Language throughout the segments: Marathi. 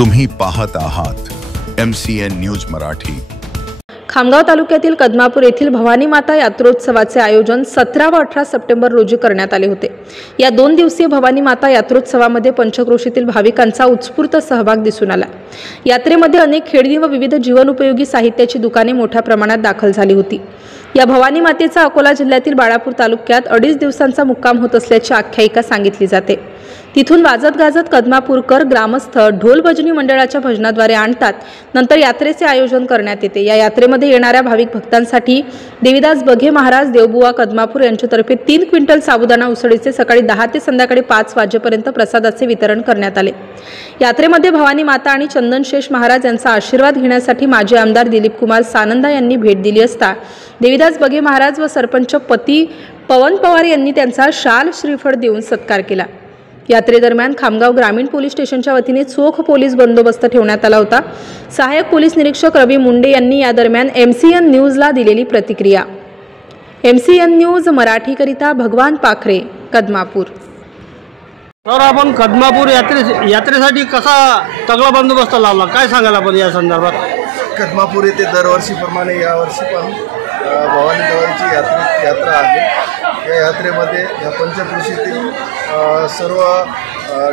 तुम्ही पाहत आहात MCN न्यूज मराठी। खामगाव तालुक्यातील कदमापूर येथील भवानी माता यात्रोत्सवाचे आयोजन 17 व 18 सप्टेंबर रोजी करण्यात आले होते। या 2 दिवसीय भवानी माता यात्रोत्सवामध्ये पंचक्रोशीतील भाविकांचा उत्स्फूर्त सहभाग दिसून आला। यात्रेमध्ये अनेक खेळणी व विविध जीवनोपयोगी साहित्याची दुकाने मोठ्या प्रमाणात दाखल झाली होती। या भवानी मातेचा अकोला जिल्ह्यातील बाळापूर तालुक्यात 2.5 दिवसांचा मुक्काम होत असल्याची आख्यायिका सांगितली जाते। तिथून वाजत गाजत कदमापूरकर ग्रामस्थ ढोल भजनी मंडळाच्या भजनाद्वारे आणतात। नंतर यात्रेचे आयोजन करण्यात येते। या यात्रेमध्ये येणाऱ्या भाविक भक्तांसाठी देवीदास बघे महाराज देवबुवा कदमापूर यांच्यातर्फे 3 क्विंटल साबुदाणा उसळीचे सकाळी 10 ते संध्याकाळी 5 वाजेपर्यंत प्रसादाचे वितरण करण्यात आले। यात्रेमध्ये भवानी माता आणि चंदनशेष महाराज यांचा आशीर्वाद घेण्यासाठी माजी आमदार दिलीप कुमार सानंदा यांनी भेट दिली असता देवीदास बघे महाराज व सरपंच पती पवन पवार यांनी त्यांचा शाल श्रीफळ देऊन सत्कार केला। यात्रेदरम्यान खामगाव ग्रामीण पोलीस स्टेशनच्या वतीने चोख पोलीस बंदोबस्त ठेवण्यात आला होता। सहाय्यक पोलीस निरीक्षक रवी मुंडे यांनी या दरम्यान MCN न्यूजला दिलेली प्रतिक्रिया। MCN न्यूज मराठीकरिता भगवान पाखरे, कदमापूर। तर आपण कदमापूर यात्रेसाठी कसा तगडा बंदोबस्त लावला, काय सांगाल आपण या संदर्भात? कदमापूर येथे दरवर्षीप्रमाणे यावर्षी पण भवानी देवाची यात्रा आहे। या यात्रेमध्ये या पंचक्रोशीतील सर्व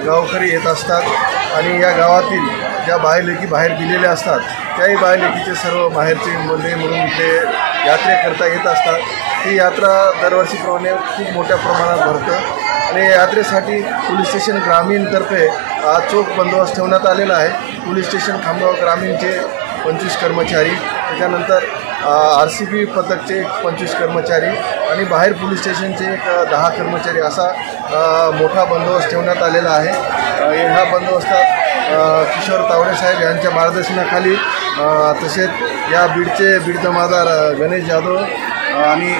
गावकरी येत असतात आणि या गावातील ज्या बायलेकी बाहेर दिलेल्या असतात त्याही बायलेकीचे सर्व बाहेरचे मुले म्हणून इथे यात्रेकरता येत असतात। ही यात्रा दरवर्षीप्रमाणे खूप मोठ्या प्रमाणात भरतं आणि या यात्रेसाठी पोलीस स्टेशन ग्रामीणतर्फे चोख बंदोबस्त ठेवण्यात आलेला आहे। पोलीस स्टेशन खामगाव ग्रामीणचे 25 कर्मचारी, त्याच्यानंतर RCP पथकचे 25 कर्मचारी आणि बाहेर पोलीस स्टेशनचे 10 कर्मचारी असा मोठा बंदोबस्त ठेवण्यात आलेला आहे। ह्या बंदोबस्तात किशोर तावडे साहेब यांच्या मार्गदर्शनाखाली तसेच या बीड जमादार गणेश जाधव आणि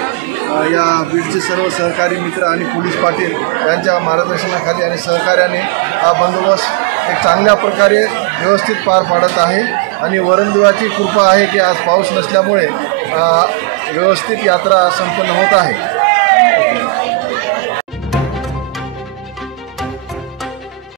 या बीडचे सर्व सहकारी मित्र आणि पोलीस पाटील यांच्या मार्गदर्शनाखाली आणि सहकार्याने हा बंदोबस्त एक चांगल्या प्रकारे व्यवस्थित पार पाडत आहे आणि वरणदेवाची कृपा आहे की आज पाऊस नसल्यामुळे व्यवस्थित यात्रा संपन्न होत आहे।